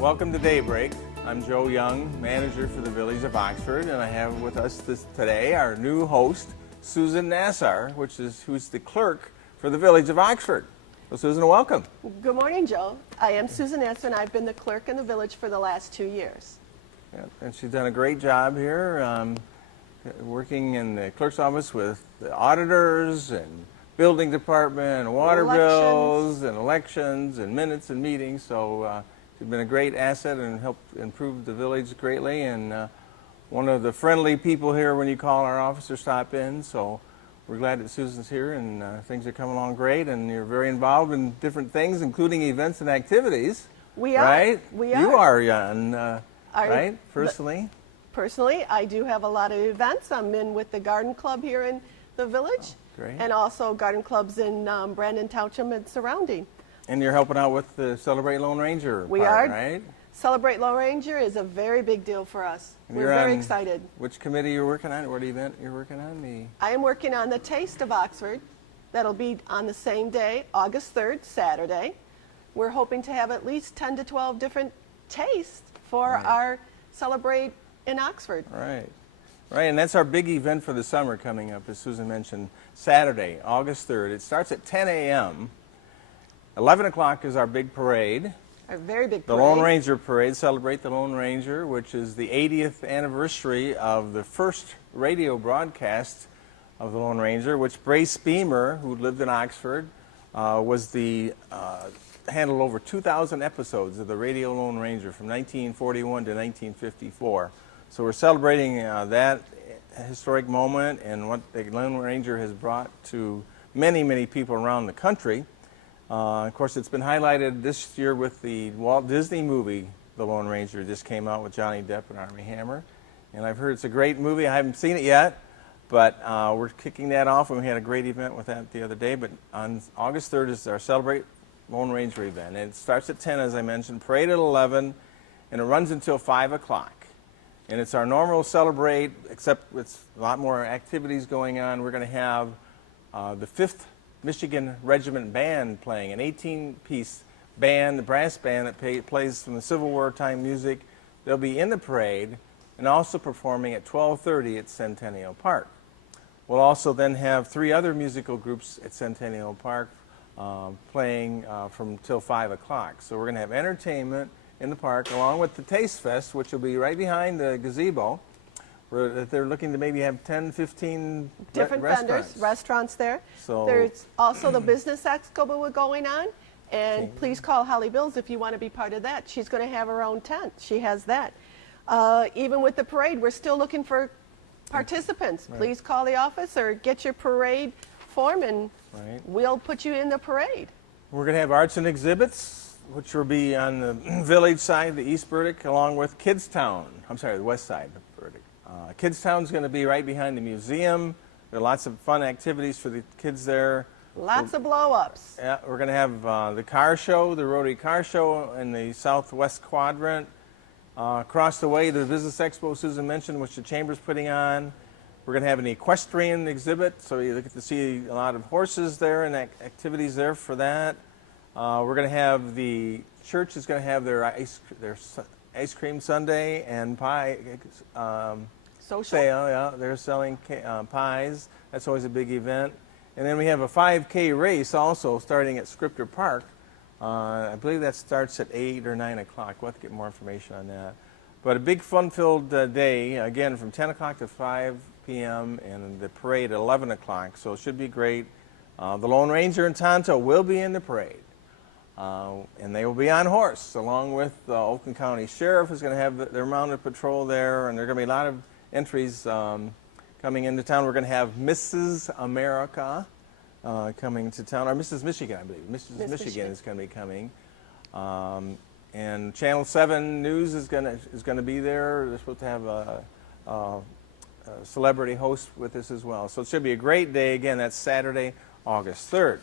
Welcome to Daybreak. I'm Joe Young, manager for the Village of Oxford, and I have with us today our new host, Susan Nassar, who's the clerk for the Village of Oxford. So Susan, welcome. Good morning, Joe. I am Susan Nassar, and I've been the clerk in the village for the last 2 years. Yeah, and she's done a great job here, working in the clerk's office with the auditors and building department, and water bills and elections and minutes and meetings. So she's been a great asset and helped improve the village greatly. And one of the friendly people here when you call our office or stop in. So we're glad that Susan's here, and things are coming along great. And you're very involved in different things, including events and activities. We are. Right? We are. You are, Jan, right? Personally? Personally, I do have a lot of events. I'm in with the garden club here in the village. Oh, great. And also garden clubs in Brandon Township and surrounding. And you're helping out with the Celebrate Lone Ranger We part, are. right? Celebrate Lone Ranger is a very big deal for us. And We're you're very on excited. Which committee you're working on? What event you're working on? I am working on the Taste of Oxford. That'll be on the same day, August 3rd, Saturday. We're hoping to have at least 10 to 12 different tastes for our Celebrate in Oxford. Right. Right, and that's our big event for the summer coming up, as Susan mentioned, Saturday, August 3rd. It starts at 10 a.m. 11 o'clock is our big parade. A very big The parade. Lone Ranger Parade, Celebrate the Lone Ranger, which is the 80th anniversary of the first radio broadcast of the Lone Ranger, which Brace Beamer, who lived in Oxford, handled over 2,000 episodes of the Radio Lone Ranger from 1941 to 1954. So we're celebrating that historic moment and what the Lone Ranger has brought to many, many people around the country. Of course, it's been highlighted this year with the Walt Disney movie, The Lone Ranger, just came out with Johnny Depp and Armie Hammer. And I've heard it's a great movie. I haven't seen it yet, but we're kicking that off, and we had a great event with that the other day. But on August 3rd is our Celebrate Lone Ranger event. And it starts at 10, as I mentioned, parade at 11, and it runs until 5 o'clock. And it's our normal Celebrate, except with a lot more activities going on. We're going to have the 5th Michigan Regiment Band playing, an 18-piece band, the brass band that plays from the Civil War time music. They'll be in the parade and also performing at 12:30 at Centennial Park. We'll also then have 3 other musical groups at Centennial Park playing from till 5 o'clock. So we're going to have entertainment in the park along with the Taste Fest, which will be right behind the gazebo. They're looking to maybe have 10, 15 different restaurants there. So there's also the Business Expo going on, and please call Holly Bills if you want to be part of that. She's going to have her own tent. She has that. Even with the parade, we're still looking for participants. Right. Please call the office or get your parade form, and we'll put you in the parade. We're going to have arts and exhibits, which will be on the village side, the East Burdick, along with Kidstown. I'm sorry, the west side of Burdick. Kidstown's going to be right behind the museum. There are lots of fun activities for the kids there. Lots of blow-ups. Yeah, we're going to have the car show, the Rotary Car Show in the southwest quadrant. Across the way, the Business Expo Susan mentioned, which the Chamber's putting on. We're going to have an equestrian exhibit, so you get to see a lot of horses there and activities there for that. We're going to have the church is going to have their ice cream sundae and pie Social. sale. Yeah, they're selling pies. That's always a big event. And then we have a 5K race also starting at Scripter Park. I believe that starts at 8 or 9 o'clock. We'll have to get more information on that. But a big fun-filled day, again, from 10 o'clock to 5 p.m. and the parade at 11 o'clock. So it should be great. The Lone Ranger and Tonto will be in the parade. And they will be on horse, along with the Oakland County Sheriff is going to have their mounted patrol there, and there are going to be a lot of entries coming into town. We're going to have Mrs. America coming to town, or Mrs. Michigan, I believe. Mrs. Michigan is going to be coming. And Channel 7 News is going to be there. They're supposed to have a celebrity host with us as well. So it should be a great day. Again, that's Saturday, August 3rd.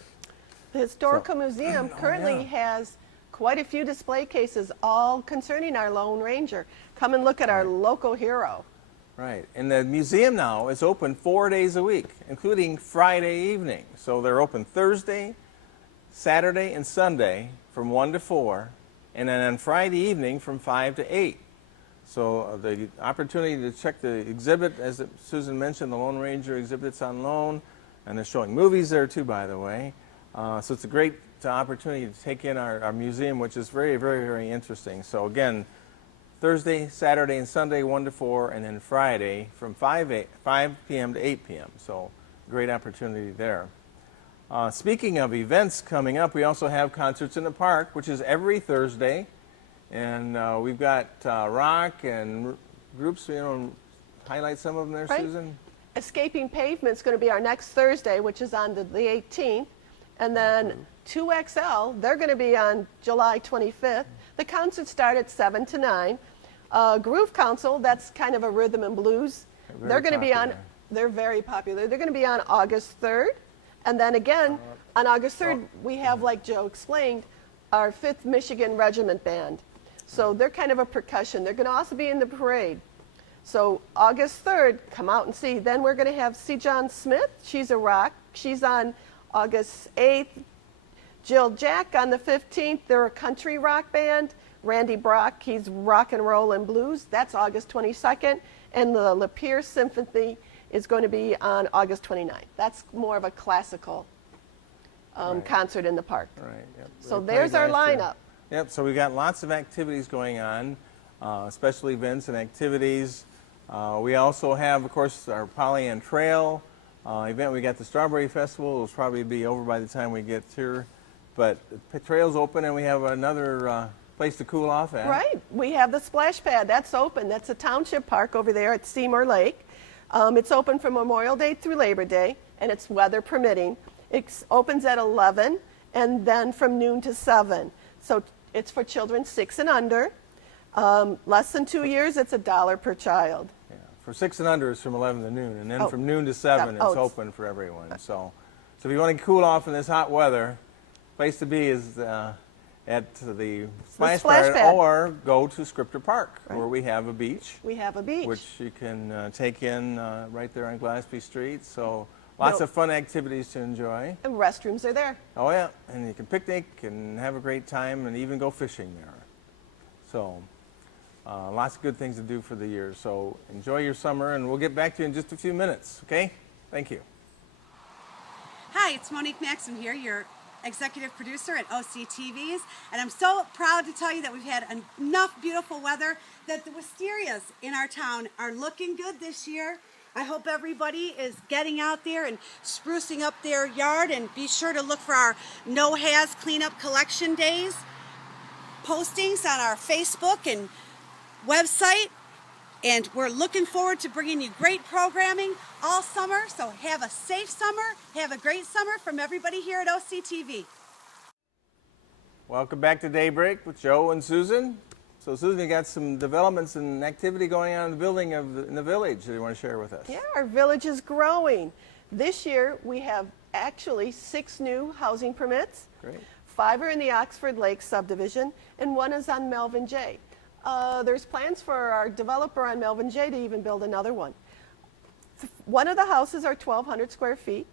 The Historical Museum currently has quite a few display cases, all concerning our Lone Ranger. Come and look at our local hero. Right. And the museum now is open 4 days a week, including Friday evening. So they're open Thursday, Saturday, and Sunday from 1 to 4. and then on Friday evening from 5 to 8. So the opportunity to check the exhibit, as Susan mentioned, the Lone Ranger exhibit's on loan, and they're showing movies there too, by the way. So it's a great opportunity to take in our museum, which is very, very, very interesting. So again, Thursday, Saturday, and Sunday, 1 to 4, and then Friday from 5 p.m. to 8 p.m. So great opportunity there. Speaking of events coming up, we also have Concerts in the Park, which is every Thursday. And we've got rock and groups, highlight some of them there, Right. Susan? Escaping Pavement's going to be our next Thursday, which is on the 18th. And then 2XL, they're going to be on July 25th. The concerts start at 7 to 9. Groove Council, that's kind of a rhythm and blues. They're going to be on, they're very popular. They're going to be on August 3rd. And then again, on August 3rd, we have, like Joe explained, our 5th Michigan Regiment Band. So they're kind of a percussion. They're going to also be in the parade. So August 3rd, come out and see. Then we're going to have C. John Smith. She's a rock. She's on August 8th. Jill Jack on the 15th. They're a country rock band. Randy Brock, he's rock and roll and blues. That's August 22nd. And the Lapeer Symphony is going to be on August 29th. That's more of a classical concert in the park. Right. Yep. So They there's played our last year. lineup. Yep. So we got lots of activities going on, special events and activities. We also have, of course, our Pollyant Trail event. We got the Strawberry Festival. It'll probably be over by the time we get here, but the trail's open, and we have another place to cool off at. Right. We have the splash pad. That's open. That's a township park over there at Seymour Lake. It's open from Memorial Day through Labor Day, and it's weather permitting. It opens at 11 and then from noon to 7. So it's for children 6 and under. Less than 2 years, it's $1 per child. Yeah. For 6 and under, it's from 11 to noon, and then Oh. from noon to 7, Oh, it's open for everyone. So if you want to cool off in this hot weather, place to be is at the splash pad, or go to Scripter Park, where we have a beach. We have a beach. Which you can take in right there on Gillespie Street. So lots of fun activities to enjoy. And restrooms are there. Oh yeah, and you can picnic and have a great time and even go fishing there. So lots of good things to do for the year. So enjoy your summer, and we'll get back to you in just a few minutes, okay? Thank you. Hi, it's Monique Maxim here, your executive producer at OCTVs, and I'm so proud to tell you that we've had enough beautiful weather that the wisterias in our town are looking good this year. I hope everybody is getting out there and sprucing up their yard, and be sure to look for our No Has Cleanup Collection Days postings on our Facebook and website. And we're looking forward to bringing you great programming all summer. So have a safe summer. Have a great summer from everybody here at OCTV. Welcome back to Daybreak with Joe and Susan. So Susan, you got some developments and activity going on in the building in the village that you want to share with us. Yeah, our village is growing. This year, we have actually 6 new housing permits. Great. 5 are in the Oxford Lake subdivision, and 1 is on Melvin J. There's plans for our developer on Melvin J to even build another one. 1 of the houses are 1,200 square feet.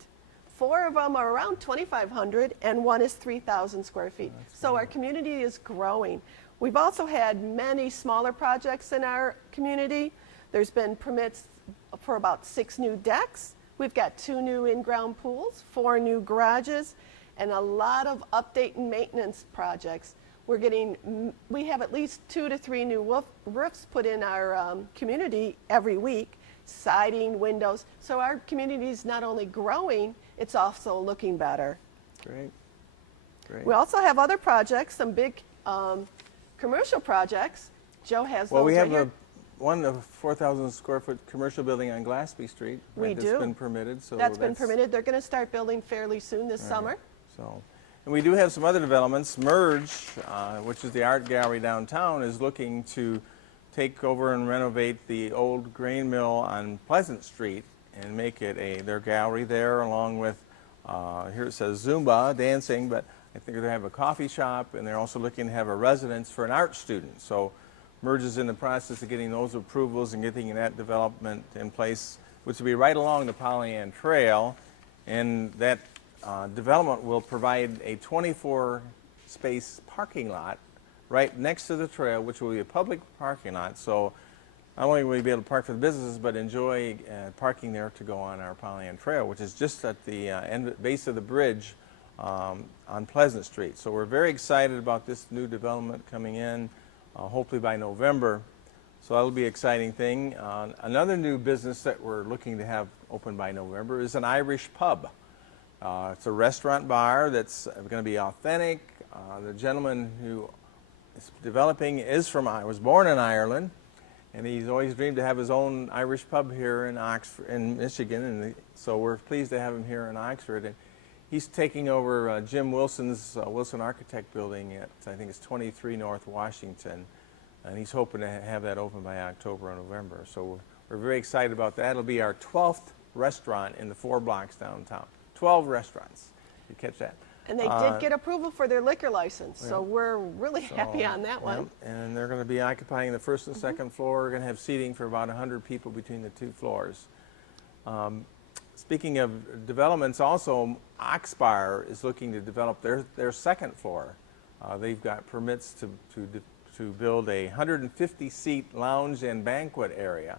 4 of them are around 2,500, and 1 is 3,000 square feet. So our community is growing. We've also had many smaller projects in our community. There's been permits for about 6 new decks. We've got 2 new in-ground pools, 4 new garages, and a lot of update and maintenance projects. We have at least 2 to 3 new roofs put in our community every week, siding, windows. So our community is not only growing, it's also looking better. Great. Great. We also have other projects, some big commercial projects. Joe has Well, those we have right here. a 4,000 square foot commercial building on Gillespie Street. We right, do. That's been permitted. So That's been permitted. They're going to start building fairly soon this summer. So, and we do have some other developments. Merge, which is the art gallery downtown, is looking to take over and renovate the old grain mill on Pleasant Street and make it their gallery there, along with here it says Zumba dancing, but I think they're going to have a coffee shop, and they're also looking to have a residence for an art student. So Merge is in the process of getting those approvals and getting that development in place, which will be right along the Pollyant Trail, and that development will provide a 24 space parking lot right next to the trail, which will be a public parking lot. So not only will you be able to park for the businesses, but enjoy parking there to go on our Pollyant Trail, which is just at the base of the bridge on Pleasant Street. So we're very excited about this new development coming in, hopefully by November. So that'll be an exciting thing. Another new business that we're looking to have open by November is an Irish pub. It's a restaurant bar that's going to be authentic. The gentleman who is developing was born in Ireland, and he's always dreamed to have his own Irish pub here in Oxford, in Michigan, and so we're pleased to have him here in Oxford. And he's taking over Jim Wilson's Wilson Architect building at, I think it's 23 North Washington, and he's hoping to have that open by October or November. So we're very excited about that. It'll be our 12th restaurant in the 4 blocks downtown. 12 restaurants. You catch that? And they did get approval for their liquor license, so we're really happy on that one. And they're going to be occupying the first and second floor. We're going to have seating for about 100 people between the 2 floors. Speaking of developments, also Oxbar is looking to develop their second floor. They've got permits to build a 150-seat lounge and banquet area.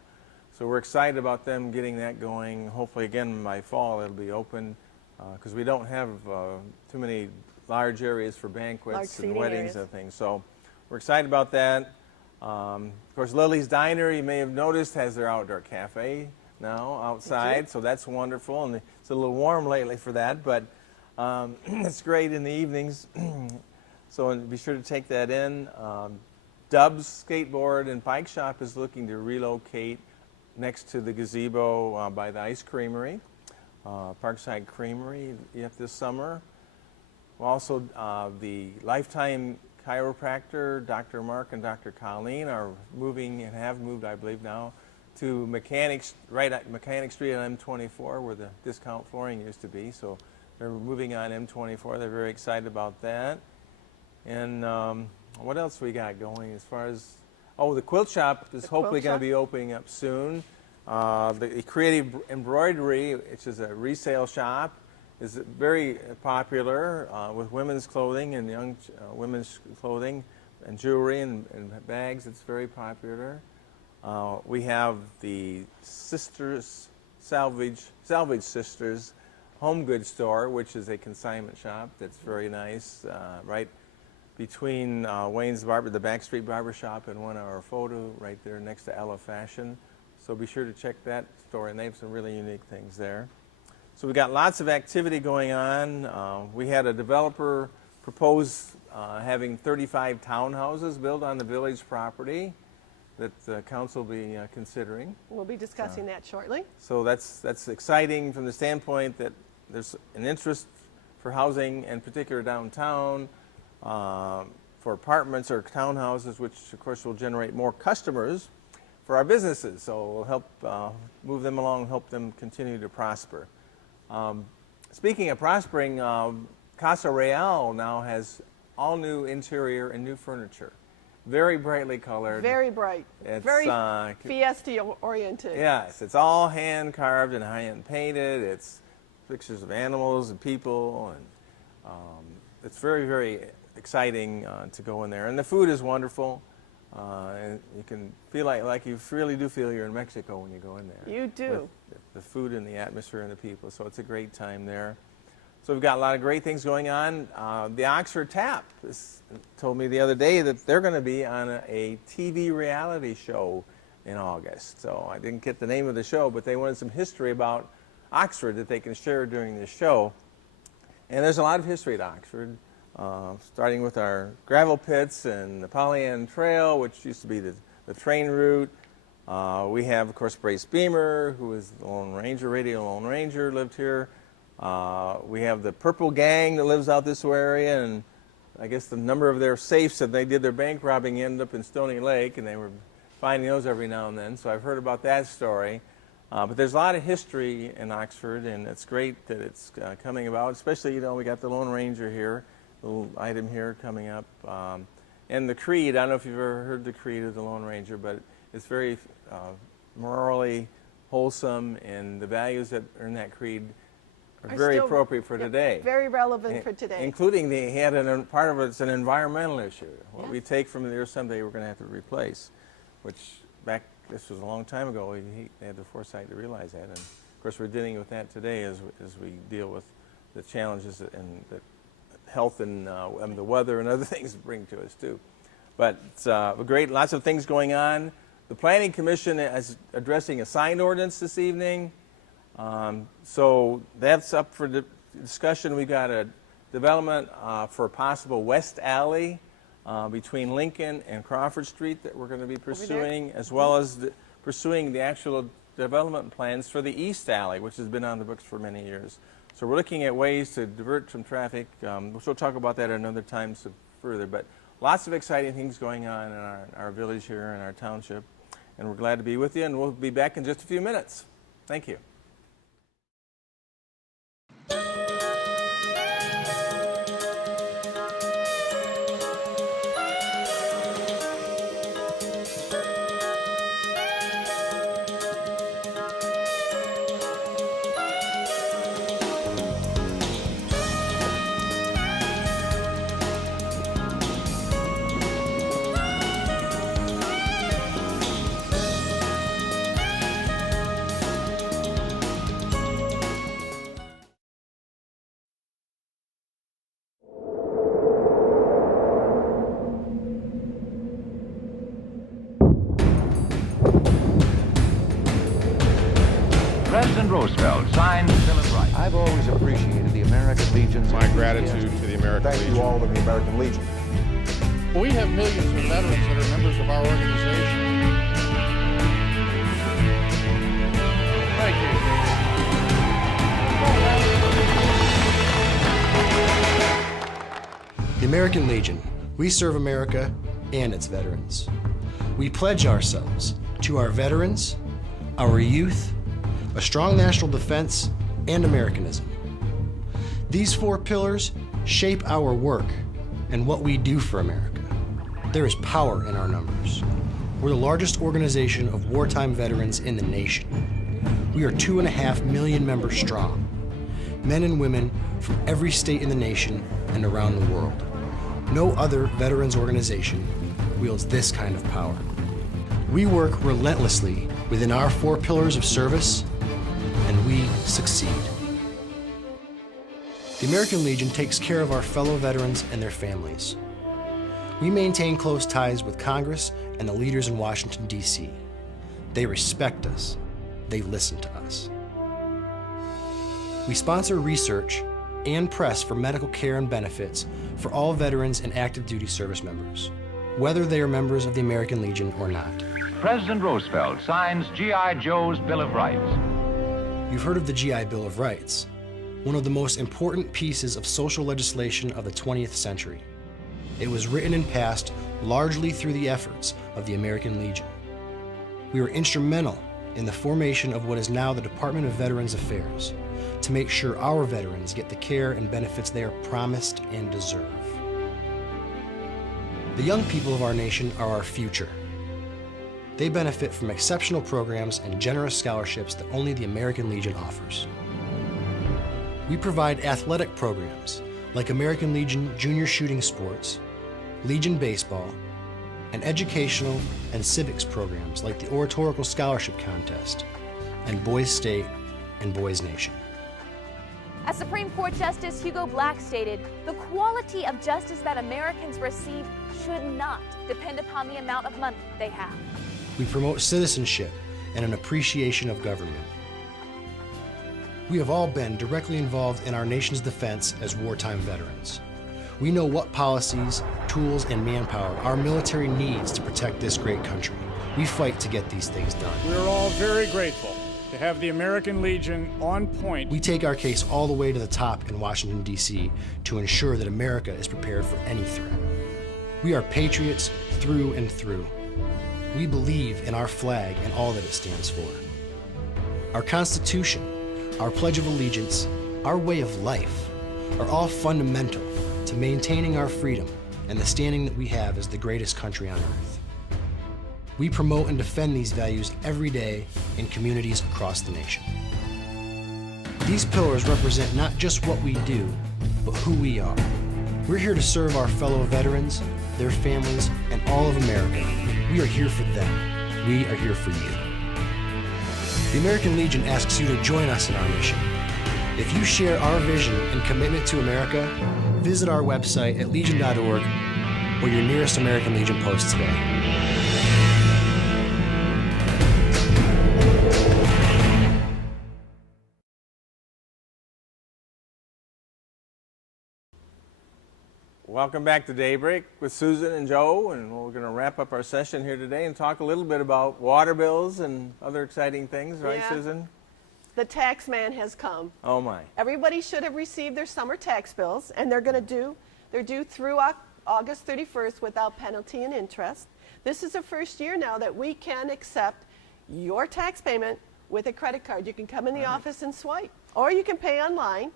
So we're excited about them getting that going. Hopefully, again, by fall it'll be open, because we don't have too many large areas for banquets and weddings and things. So we're excited about that. Of course, Lily's Diner, you may have noticed, has their outdoor cafe now outside, so that's wonderful. And it's a little warm lately for that, but it's great in the evenings. So be sure to take that in. Dub's Skateboard and Bike Shop is looking to relocate next to the gazebo by the Ice Creamery, Parkside Creamery, this summer. Also, the Lifetime Chiropractor, Dr. Mark and Dr. Colleen, are moving and have moved, I believe now, to right at Mechanic Street on M24, where the discount flooring used to be. So they're moving on M24. They're very excited about that. And what else we got going as far as, the quilt shop is hopefully going to be opening up soon. The Creative Embroidery, which is a resale shop, is very popular with women's clothing and young women's clothing and jewelry and bags. It's very popular. We have the Sisters Salvage Sisters Home Goods Store, which is a consignment shop that's very nice, right between Wayne's Barber, the Backstreet Barber Shop, and 1 Hour Photo, right there next to Ella Fashion. So be sure to check that store, and they have some really unique things there. So we got lots of activity going on. We had a developer propose having 35 townhouses built on the village property that the council will be considering. We'll be discussing that shortly. So that's exciting from the standpoint that there's an interest for housing, in particular downtown, for apartments or townhouses, which of course will generate more customers for our businesses. So we'll help move them along, help them continue to prosper. Speaking of prospering, Casa Real now has all new interior and new furniture. Very brightly colored. Very bright. It's, very fiesta oriented. Yes, it's all hand carved and hand painted. It's pictures of animals and people, and it's very, very exciting to go in there. And the food is wonderful. And you can feel like you really do feel you're in Mexico when you go in there. You do. With the food and the atmosphere and the people. So it's a great time there. So we've got a lot of great things going on. The Oxford Tap told me the other day that they're going to be on a TV reality show in August. So I didn't get the name of the show, but they wanted some history about Oxford that they can share during this show. And there's a lot of history at Oxford. Starting with our gravel pits and the Pollyant Trail, which used to be the train route. We have, of course, Brace Beamer, who is the Lone Ranger, Radio Lone Ranger, lived here. We have the Purple Gang that lives out this area, and I guess the number of their safes that they did their bank robbing ended up in Stony Lake, and they were finding those every now and then, so I've heard about that story. But there's a lot of history in Oxford, and it's great that it's coming about, especially, we got the Lone Ranger here. Little item here coming up. And the creed, I don't know if you've ever heard the creed of the Lone Ranger, but it's very morally wholesome, and the values that are in that creed are very still- appropriate for yeah, today. Very relevant for today. Including part of it's an environmental issue. What we Yes. take from the earth someday we're going to have to replace, which this was a long time ago. They had the foresight to realize that. And of course, we're dealing with that today as we deal with the challenges and the health and the weather and other things bring to us too. But it's great, lots of things going on. The Planning Commission is addressing a sign ordinance this evening. So that's up for discussion. We've got a development for a possible west alley between Lincoln and Crawford Street that we're going to be pursuing, as well as pursuing the actual development plans for the east alley, which has been on the books for many years. So we're looking at ways to divert some traffic. We'll talk about that at another time further, but lots of exciting things going on in our village here in our township, and we're glad to be with you, and we'll be back in just a few minutes. Thank you. President Roosevelt signed the Bill of Rights. I've always appreciated the American Legion's My gratitude to the American Thank Legion. you all to the American Legion. We have millions of veterans that are members of our organization. Thank you. The American Legion. We serve America and its veterans. We pledge ourselves to our veterans, our youth, a strong national defense, and Americanism. These four pillars shape our work and what we do for America. There is power in our numbers. We're the largest organization of wartime veterans in the nation. We are 2.5 million members strong, men and women from every state in the nation and around the world. No other veterans organization wields this kind of power. We work relentlessly within our four pillars of service, and we succeed. The American Legion takes care of our fellow veterans and their families. We maintain close ties with Congress and the leaders in Washington, D.C. They respect us. They listen to us. We sponsor research and press for medical care and benefits for all veterans and active duty service members, whether they are members of the American Legion or not. President Roosevelt signs G.I. Joe's Bill of Rights. You've heard of the GI Bill of Rights, one of the most important pieces of social legislation of the 20th century. It was written and passed largely through the efforts of the American Legion. We were instrumental in the formation of what is now the Department of Veterans Affairs to make sure our veterans get the care and benefits they are promised and deserve. The young people of our nation are our future. They benefit from exceptional programs and generous scholarships that only the American Legion offers. We provide athletic programs like American Legion Junior Shooting Sports, Legion Baseball, and educational and civics programs like the Oratorical Scholarship Contest and Boys State and Boys Nation. As Supreme Court Justice Hugo Black stated, the quality of justice that Americans receive should not depend upon the amount of money they have. We promote citizenship and an appreciation of government. We have all been directly involved in our nation's defense as wartime veterans. We know what policies, tools, and manpower our military needs to protect this great country. We fight to get these things done. We're all very grateful to have the American Legion on point. We take our case all the way to the top in Washington, D.C. to ensure that America is prepared for any threat. We are patriots through and through. We believe in our flag and all that it stands for. Our Constitution, our Pledge of Allegiance, our way of life are all fundamental to maintaining our freedom and the standing that we have as the greatest country on earth. We promote and defend these values every day in communities across the nation. These pillars represent not just what we do, but who we are. We're here to serve our fellow veterans, their families, and all of America. We are here for them. We are here for you. The American Legion asks you to join us in our mission. If you share our vision and commitment to America, visit our website at legion.org or your nearest American Legion post today. Welcome back to Daybreak with Susan and Joe, and we're going to wrap up our session here today and talk a little bit about water bills and other exciting things, right, Yeah. Susan? The tax man has come. Oh my. Everybody should have received their summer tax bills, and they're due through August 31st without penalty and interest. This is the first year now that we can accept your tax payment with a credit card. You can come in the office and swipe, or you can pay online,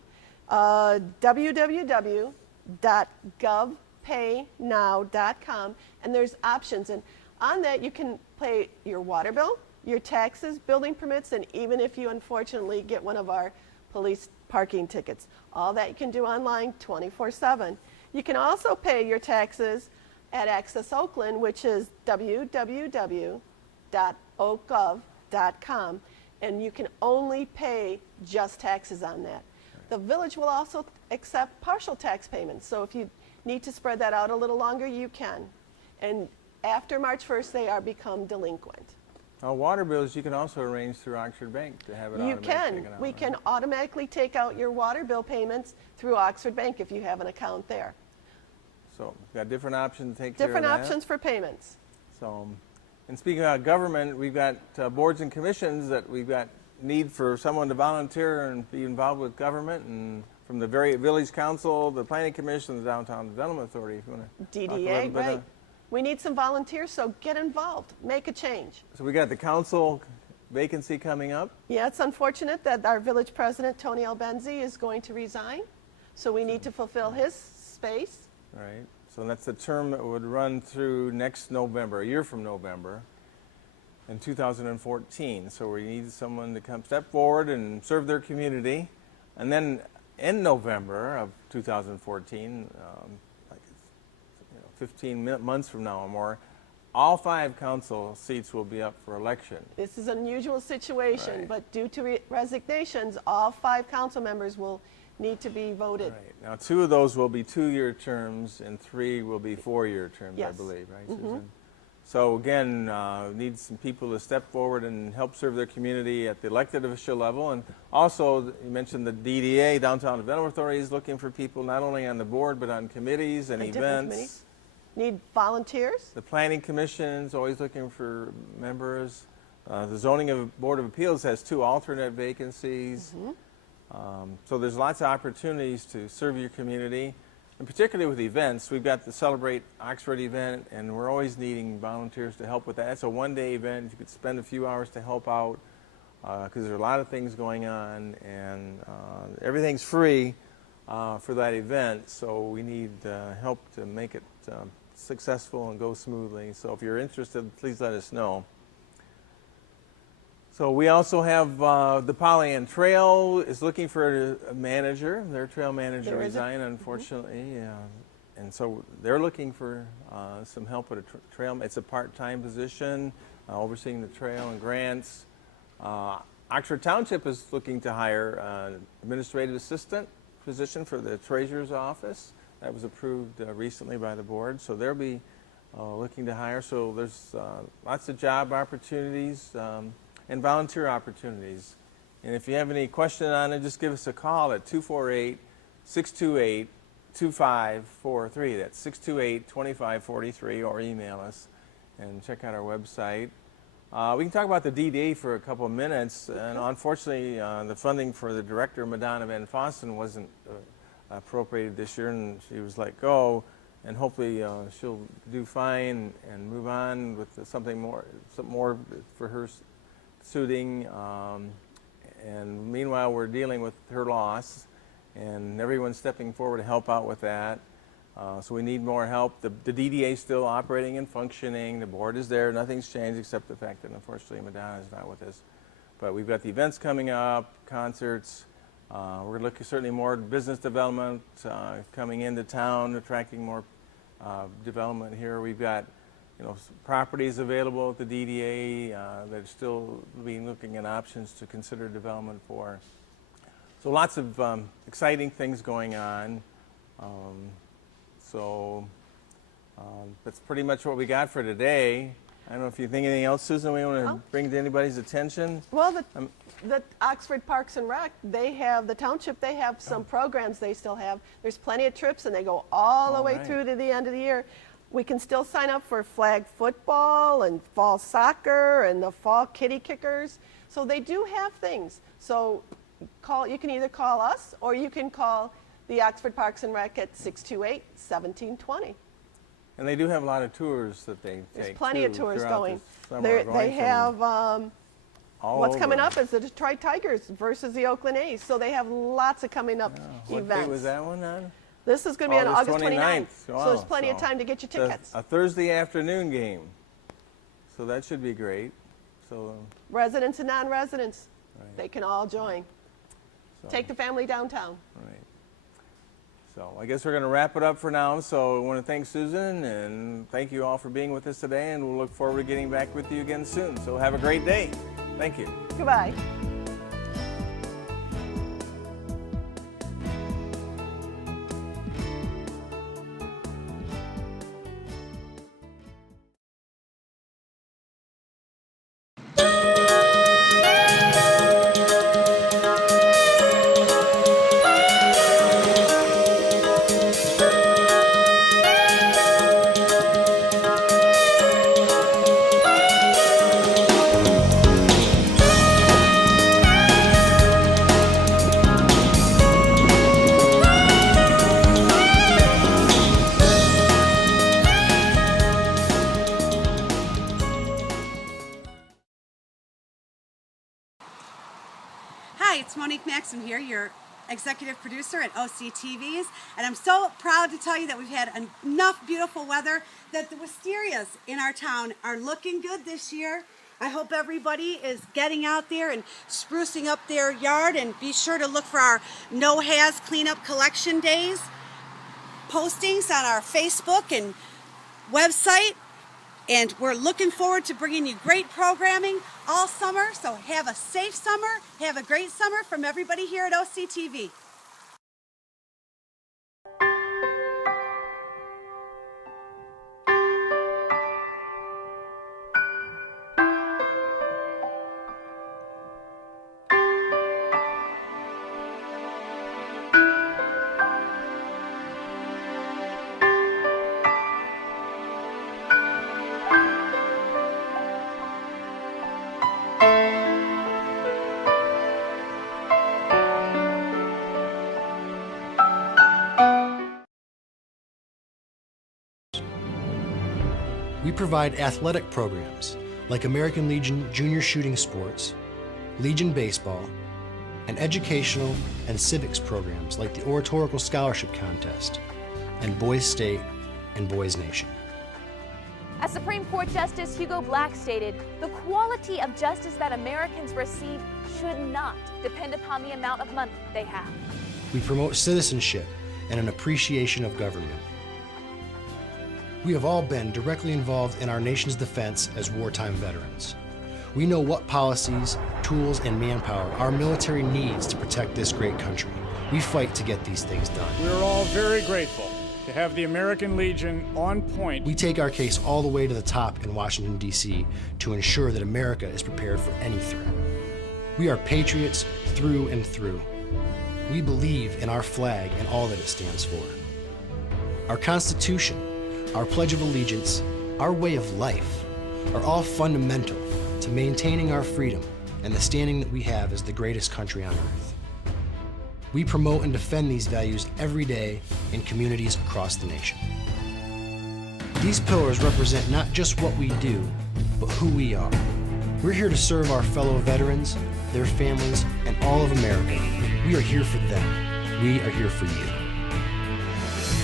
www.govpaynow.com, and there's options. And on that, you can pay your water bill, your taxes, building permits, and even if you unfortunately get one of our police parking tickets. All that you can do online 24/7. You can also pay your taxes at Access Oakland, which is www.oakgov.com, and you can only pay just taxes on that. The village will also accept partial tax payments, so if you need to spread that out a little longer, you can. And after March 1st, they are become delinquent. Water bills you can also arrange through Oxford Bank to have it You automatically can. taken out, We right? can automatically take out your water bill payments through Oxford Bank if you have an account there. So we've got different options to take care of Different that. options for payments. So, and speaking of government, we've got boards and commissions that we've got need for someone to volunteer and be involved with government, and from the very village council, the planning commission, the downtown development authority. If you want to talk a DDA, little bit right. We need some volunteers, so get involved. Make a change. So we got the council vacancy coming up. Yeah, it's unfortunate that our village president, Tony Albenzi, is going to resign, so we need to fulfill his space. Right. So that's the term that would run through next November, a year from November, in 2014. So we need someone to come step forward and serve their community. And then in November of 2014, like 15 months from now or more, all 5 council seats will be up for election. This is an unusual situation, Right. but due to resignations, all 5 council members will need to be voted. Right. Now, 2 of those will be 2-year terms, and 3 will be 4-year terms, I Yes. believe, right, Susan? So again, need some people to step forward and help serve their community at the elected official level. And also, you mentioned the DDA, Downtown Development Authority, is looking for people not only on the board, but on committees and And different events. committees. Need volunteers? The Planning Commission is always looking for members. The Zoning Board of Appeals has 2 alternate vacancies. So there's lots of opportunities to serve your community, and particularly with events. We've got the Celebrate Oxford event, and we're always needing volunteers to help with that. It's a one-day event. You could spend a few hours to help out because there are a lot of things going on, and everything's free for that event. So we need help to make it successful and go smoothly. So if you're interested, please let us know. So we also have the Pollyant Trail is looking for a manager. Their trail manager There is a- resigned, unfortunately, and so they're looking for some help with a trail. It's a part-time position, overseeing the trail and grants. Oxford Township is looking to hire an administrative assistant position for the treasurer's office. That was approved recently by the board, so they'll be looking to hire. So there's lots of job opportunities and volunteer opportunities. And if you have any question on it, just give us a call at 248-628-2543. That's 628-2543, or email us and check out our website. We can talk about the DDA for a couple of minutes. And unfortunately, the funding for the director, Madonna Van Fossen, wasn't appropriated this year, and she was let go. And hopefully she'll do fine and move on with something more for her suiting. And meanwhile, we're dealing with her loss, and everyone's stepping forward to help out with that. So we need more help. The DDA is still operating and functioning. The board is there. Nothing's changed except the fact that unfortunately Madonna is not with us. But we've got the events coming up, concerts, We're going to look at certainly more business development coming into town, attracting more development here. We've got properties available at the DDA that are still being looking at options to consider development for. So lots of exciting things going on. That's pretty much what we got for today. I don't know if you think anything else, Susan, we want to bring to anybody's attention. Well, the Oxford Parks and Rec, the township, they have some programs they still have. There's plenty of trips, and they go all the way through to the end of the year. We can still sign up for flag football and fall soccer and the fall kitty kickers. So they do have things. So you can either call us or you can call the Oxford Parks and Rec at 628-1720. And they do have a lot of tours that they take. There's plenty of tours going. They They have what's coming up is the Detroit Tigers versus the Oakland A's. So they have lots of coming up events. What day was that one on? This is going to be on August 29th. Wow. So there's plenty of time to get your tickets. A Thursday afternoon game. So that should be great. So Residents and non-residents, they can all join. Take the family downtown. Right. So I guess we're going to wrap it up for now. So I want to thank Susan and thank you all for being with us today, and we'll look forward to getting back with you again soon. So have a great day. Thank you. Goodbye. Hi, it's Monique Maxim here, your executive producer at OCTVs, and I'm so proud to tell you that we've had enough beautiful weather that the wisterias in our town are looking good this year. I hope everybody is getting out there and sprucing up their yard, and be sure to look for our No Has Cleanup Collection Days postings on our Facebook and website. And we're looking forward to bringing you great programming all summer. So have a safe summer, have a great summer from everybody here at OCTV. We provide athletic programs like American Legion Junior Shooting Sports, Legion Baseball, and educational and civics programs like the Oratorical Scholarship Contest, and Boys State and Boys Nation. As Supreme Court Justice Hugo Black stated, the quality of justice that Americans receive should not depend upon the amount of money they have. We promote citizenship and an appreciation of government. We have all been directly involved in our nation's defense as wartime veterans. We know what policies, tools, and manpower our military needs to protect this great country. We fight to get these things done. We're all very grateful to have the American Legion on point. We take our case all the way to the top in Washington, D.C. to ensure that America is prepared for any threat. We are patriots through and through. We believe in our flag and all that it stands for. Our Constitution, our Pledge of Allegiance, our way of life are all fundamental to maintaining our freedom and the standing that we have as the greatest country on earth. We promote and defend these values every day in communities across the nation. These pillars represent not just what we do, but who we are. We're here to serve our fellow veterans, their families, and all of America. We are here for them. We are here for you.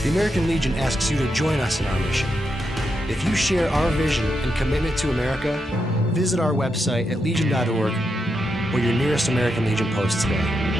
The American Legion asks you to join us in our mission. If you share our vision and commitment to America, visit our website at legion.org or your nearest American Legion post today.